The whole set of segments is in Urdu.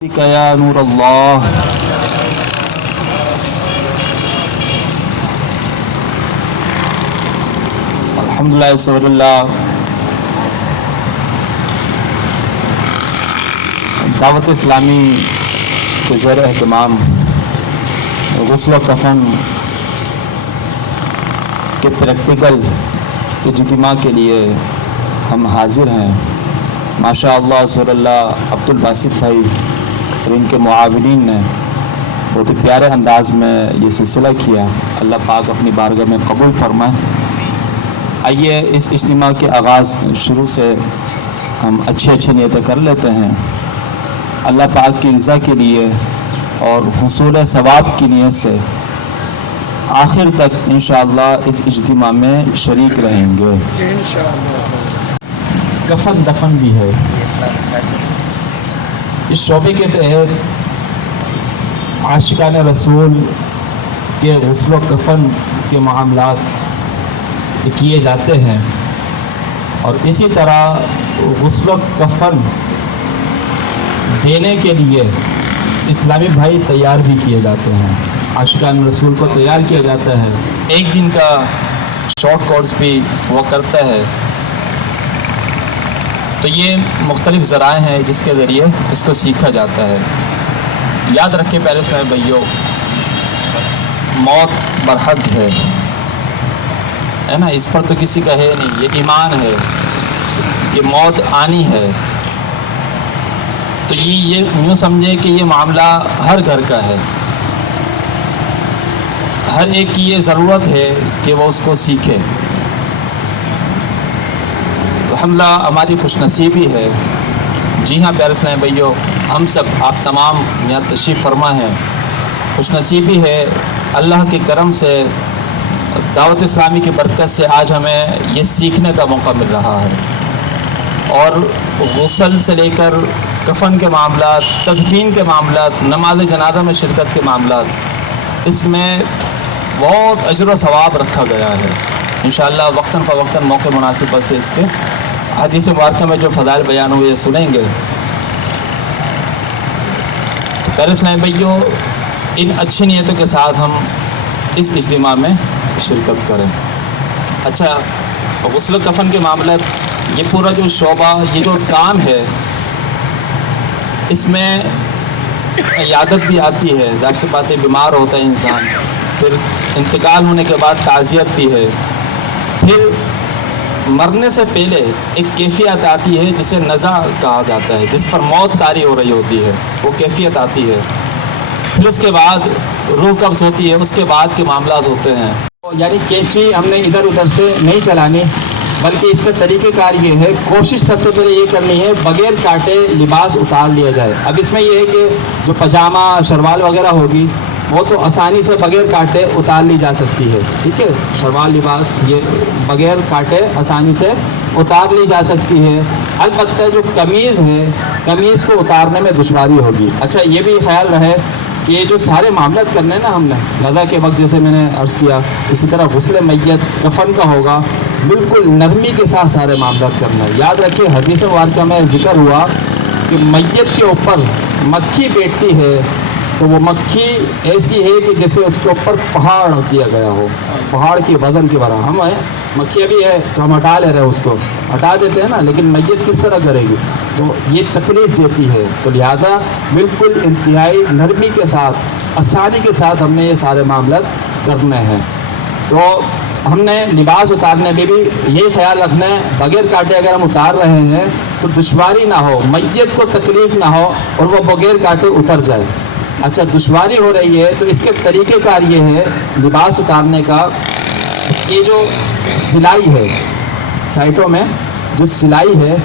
یا نور اللہ الحمدللہ صلی اللہ دعوت اسلامی کے زیر اہتمام غسل و کفن کے پریکٹیکل اجتماع کے لیے ہم حاضر ہیں۔ ماشاء اللہ صلی اللہ عبد الباسط بھائی اور ان کے معاونین نے بہت ہی پیارے انداز میں یہ سلسلہ کیا۔ اللہ پاک اپنی بارگاہ میں قبول فرمائے۔ آئیے اس اجتماع کے آغاز شروع سے ہم اچھے نیتیں کر لیتے ہیں، اللہ پاک کی رضا کے لیے اور حصول ثواب کی نیت سے آخر تک انشاءاللہ اس اجتماع میں شریک رہیں گے۔ کفن دفن بھی ہے۔ اس شعبے کے تحت عاشقان رسول کے غسل و کفن کے معاملات کیے جاتے ہیں، اور اسی طرح غسل و کفن دینے کے لیے اسلامی بھائی تیار بھی کیے جاتے ہیں۔ عاشقان رسول کو تیار کیا جاتا ہے، ایک دن کا شارٹ کورس بھی وہ کرتا ہے۔ تو یہ مختلف ذرائع ہیں جس کے ذریعے اس کو سیکھا جاتا ہے۔ یاد رکھے پیارے اسلامی بھائیوں، موت برحق ہے نا، اس پر تو کسی کا ہے نہیں، یہ ایمان ہے کہ موت آنی ہے۔ تو یہ یوں سمجھے کہ یہ معاملہ ہر گھر کا ہے، ہر ایک کی یہ ضرورت ہے کہ وہ اس کو سیکھے۔ الحمدللہ ہماری خوش نصیبی ہے، جی ہاں پیارے اسلامی بھائیوں، ہم سب آپ تمام یہاں تشریف فرما ہیں، خوش نصیبی ہے اللہ کے کرم سے، دعوت اسلامی کی برکت سے آج ہمیں یہ سیکھنے کا موقع مل رہا ہے۔ اور غسل سے لے کر کفن کے معاملات، تدفین کے معاملات، نماز جنازہ میں شرکت کے معاملات، اس میں بہت اجر و ثواب رکھا گیا ہے۔ انشاءاللہ وقتاً فوقتاً موقع مناسبت سے اس کے حدیث مبارکہ میں جو فضائل بیان ہوئے سنیں گے۔ پیارے اسلامی بھائیوں، ان اچھی نیتوں کے ساتھ ہم اس اجتماع میں شرکت کریں۔ اچھا، غسل و کفن کے معاملات، یہ پورا جو شعبہ، یہ جو کام ہے، اس میں عیادت بھی آتی ہے، ظاہر سی بات ہے، بیمار ہوتا ہے انسان، پھر انتقال ہونے کے بعد تعزیت بھی ہے، پھر مرنے سے پہلے ایک کیفیت آتی ہے جسے نزع کہا جاتا ہے، جس پر موت طاری ہو رہی ہوتی ہے، وہ کیفیت آتی ہے، پھر اس کے بعد روح قبض ہوتی ہے، اس کے بعد کے معاملات ہوتے ہیں۔ یعنی کینچی ہم نے ادھر ادھر سے نہیں چلانی، بلکہ اس کا طریقہ کار یہ ہے، کوشش سب سے پہلے یہ کرنی ہے بغیر کاٹے لباس اتار لیا جائے۔ اب اس میں یہ ہے کہ جو پاجامہ شلوار وغیرہ ہوگی وہ تو آسانی سے بغیر کاٹے اتار لی جا سکتی ہے، ٹھیک ہے، شلوار لباس یہ بغیر کاٹے آسانی سے اتار لی جا سکتی ہے۔ البتہ جو قمیض ہے، قمیض کو اتارنے میں دشواری ہوگی۔ اچھا، یہ بھی خیال رہے کہ یہ جو سارے معاملات کرنے ہیں نا ہم نے نزع کے وقت، جیسے میں نے عرض کیا، اسی طرح غسل میت کفن کا ہوگا، بالکل نرمی کے ساتھ سارے معاملات کرنا ہے۔ یاد رکھیے حدیث مبارکہ میں ذکر ہوا کہ میت کے اوپر مکھی بیٹھتی ہے تو وہ مکھی ایسی ہے کہ جیسے اس کے اوپر پہاڑ دیا گیا ہو، پہاڑ کی وزن کی برابر۔ ہم مکھی ابھی ہے تو ہم ہٹا لے رہے ہیں، اس کو ہٹا دیتے ہیں نا، لیکن میت کس طرح کرے گی، تو یہ تکلیف دیتی ہے۔ تو لہذا بالکل انتہائی نرمی کے ساتھ، آسانی کے ساتھ ہم نے یہ سارے معاملات کرنے ہیں۔ تو ہم نے لباس اتارنے میں بھی یہ خیال رکھنا ہے، بغیر کاٹے اگر ہم اتار رہے ہیں تو دشواری نہ ہو، میت کو تکلیف نہ ہو اور وہ بغیر کاٹے اتر جائے۔ اچھا، دشواری ہو رہی ہے تو اس کے طریقہ کار یہ ہے لباس اتارنے کا، یہ جو سلائی ہے سائٹوں میں جو سلائی ہے،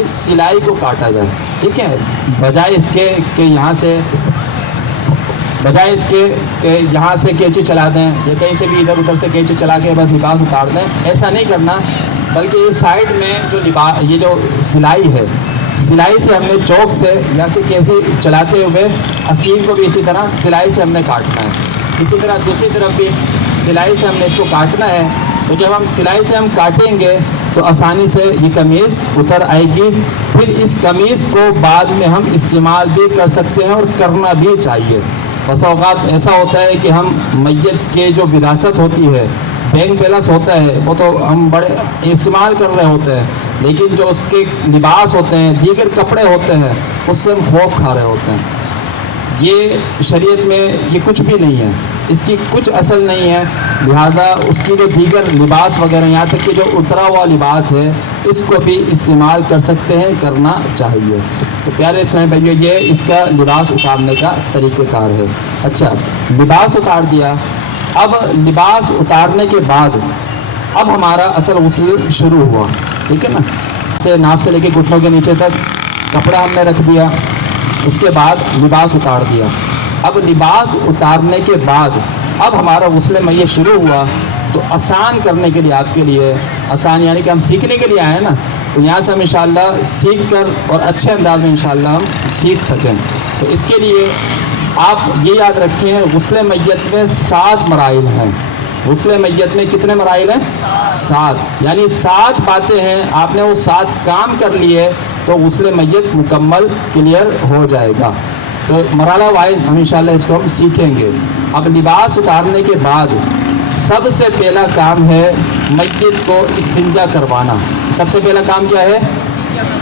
اس سلائی کو کاٹا جائے، ٹھیک ہے، بجائے اس کے کہ یہاں سے یہاں سے کینچی چلا دیں یا کہیں سے بھی ادھر ادھر سے کینچی چلا کے بس لباس اتار دیں، ایسا نہیں کرنا، بلکہ یہ سائڈ میں جو یہ جو سلائی ہے، سلائی سے ہم نے چوک سے یہاں سے کیسے چلاتے ہوئے اسین کو بھی اسی طرح سلائی سے ہم نے کاٹنا ہے۔ اسی طرح دوسری طرف بھی سلائی سے ہم نے اس کو کاٹنا ہے۔ تو جب ہم سلائی سے ہم کاٹیں گے تو آسانی سے یہ قمیض اتر آئے گی. پھر اس قمیض کو بعد میں ہم استعمال بھی کر سکتے ہیں اور کرنا بھی چاہیے. بس اوقات ایسا ہوتا ہے کہ ہم میت کے جو وراثت ہوتی ہے، بینک بیلنس ہوتا ہے، وہ تو ہم بڑے استعمال کر رہے ہوتے ہیں، لیکن جو اس کے لباس ہوتے ہیں، دیگر کپڑے ہوتے ہیں، اس سے ہم خوف کھا رہے ہوتے ہیں. یہ شریعت میں یہ کچھ بھی نہیں ہے، اس کی کچھ اصل نہیں ہے. لہذا اس کی جو دیگر لباس وغیرہ، یہاں تک کہ جو اترا ہوا لباس ہے، اس کو بھی استعمال کر سکتے ہیں، کرنا چاہیے. تو پیارے اسلامی بھائیو، یہ اس کا لباس اتارنے کا طریقہ کار ہے. اچھا، لباس اتار دیا. اب لباس اتارنے کے بعد اب ہمارا اصل غسل شروع ہوا. ٹھیک ہے نا، سے ناف سے لے کے گھٹنوں کے نیچے تک کپڑا ہم نے رکھ دیا. اس کے بعد لباس اتار دیا. اب لباس اتارنے کے بعد اب ہمارا غسل میت شروع ہوا. تو آسان کرنے کے لیے، آپ کے لیے آسان یعنی کہ ہم سیکھنے کے لیے آئے ہیں نا، تو یہاں سے ہم انشاءاللہ سیکھ کر اور اچھے انداز میں انشاءاللہ ہم سیکھ سکیں. تو اس کے لیے آپ یہ یاد رکھیں، غسل میت میں 7 مراحل ہیں. غسل میت میں کتنے مراحل ہیں؟ 7. یعنی 7 باتیں ہیں. آپ نے وہ 7 کام کر لیے تو غسل میت مکمل کلیئر ہو جائے گا. تو مرحلہ وائز ہم انشاءاللہ اس کو ہم سیکھیں گے. اب لباس اتارنے کے بعد سب سے پہلا کام ہے میت کو استنجا کروانا. سب سے پہلا کام کیا ہے؟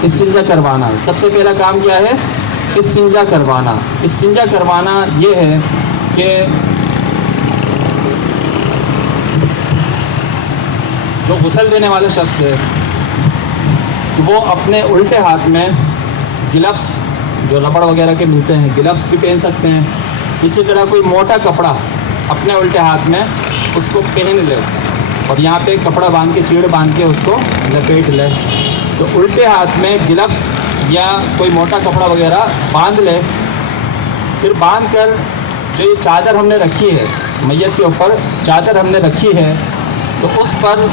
استنجا کروانا. سب سے پہلا کام کیا ہے؟ استنجا کروانا. استنجا کروانا یہ ہے کہ جو غسل دینے والا شخص ہے وہ اپنے الٹے ہاتھ میں گلفس، جو ربڑ وغیرہ کے ملتے ہیں، گلفس بھی پہن سکتے ہیں. اسی طرح کوئی موٹا کپڑا اپنے الٹے ہاتھ میں اس کو پہن لے اور یہاں پہ کپڑا باندھ کے، چیڑ باندھ کے اس کو لپیٹ لے. تو الٹے ہاتھ میں گلفس یا کوئی موٹا کپڑا وغیرہ باندھ لے. پھر باندھ کر جو یہ چادر ہم نے رکھی ہے میت کے اوپر، چادر ہم نے رکھی ہے، تو اس پر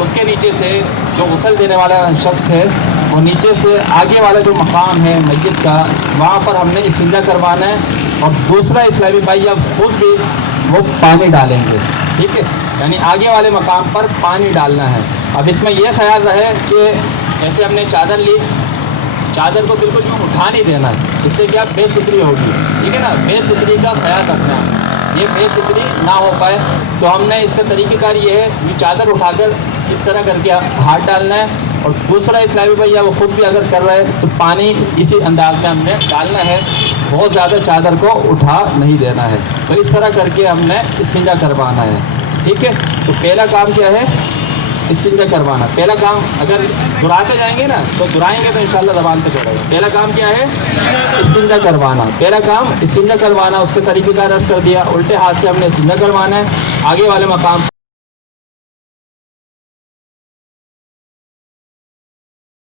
اس کے نیچے سے جو غسل دینے والا شخص ہے وہ نیچے سے آگے والا جو مقام ہے میت کا، وہاں پر ہم نے استنجا کروانا ہے. اور دوسرا اسلامی بھائی اب خود بھی وہ پانی ڈالیں گے. ٹھیک ہے، یعنی آگے والے مقام پر پانی ڈالنا ہے. اب اس میں یہ خیال رہے کہ جیسے ہم نے چادر لی، چادر کو بالکل یوں اٹھا نہیں دینا ہے، اس سے کیا بے ستری ہوگی. ٹھیک ہے نا، بے ستری کا خیال رکھنا ہے، یہ بے ستری نہ ہو پائے. تو ہم نے اس کا طریقہ کار یہ ہے کہ چادر اٹھا کر اس طرح کر کے ہاتھ ڈالنا ہے. اور دوسرا اسلامی بھائی وہ خود بھی اگر کر رہے ہیں تو پانی اسی انداز میں ہم نے ڈالنا ہے، بہت زیادہ چادر کو اٹھا نہیں دینا ہے. تو اس طرح کر کے ہم نے استنجا کروانا ہے. ٹھیک ہے، تو پہلا کام کیا ہے؟ استنجا کروانا. پہلا کام اگر دہراتے جائیں گے نا تو دہرائیں گے تو انشاءاللہ زبان پہ چڑھے گا. پہلا کام کیا ہے؟ استنجا کروانا. پہلا کام استنجا کروانا. اس کے طریقہ کار عرض کر دیا. الٹے ہاتھ سے ہم نے استنجا کروانا ہے، آگے والے مقام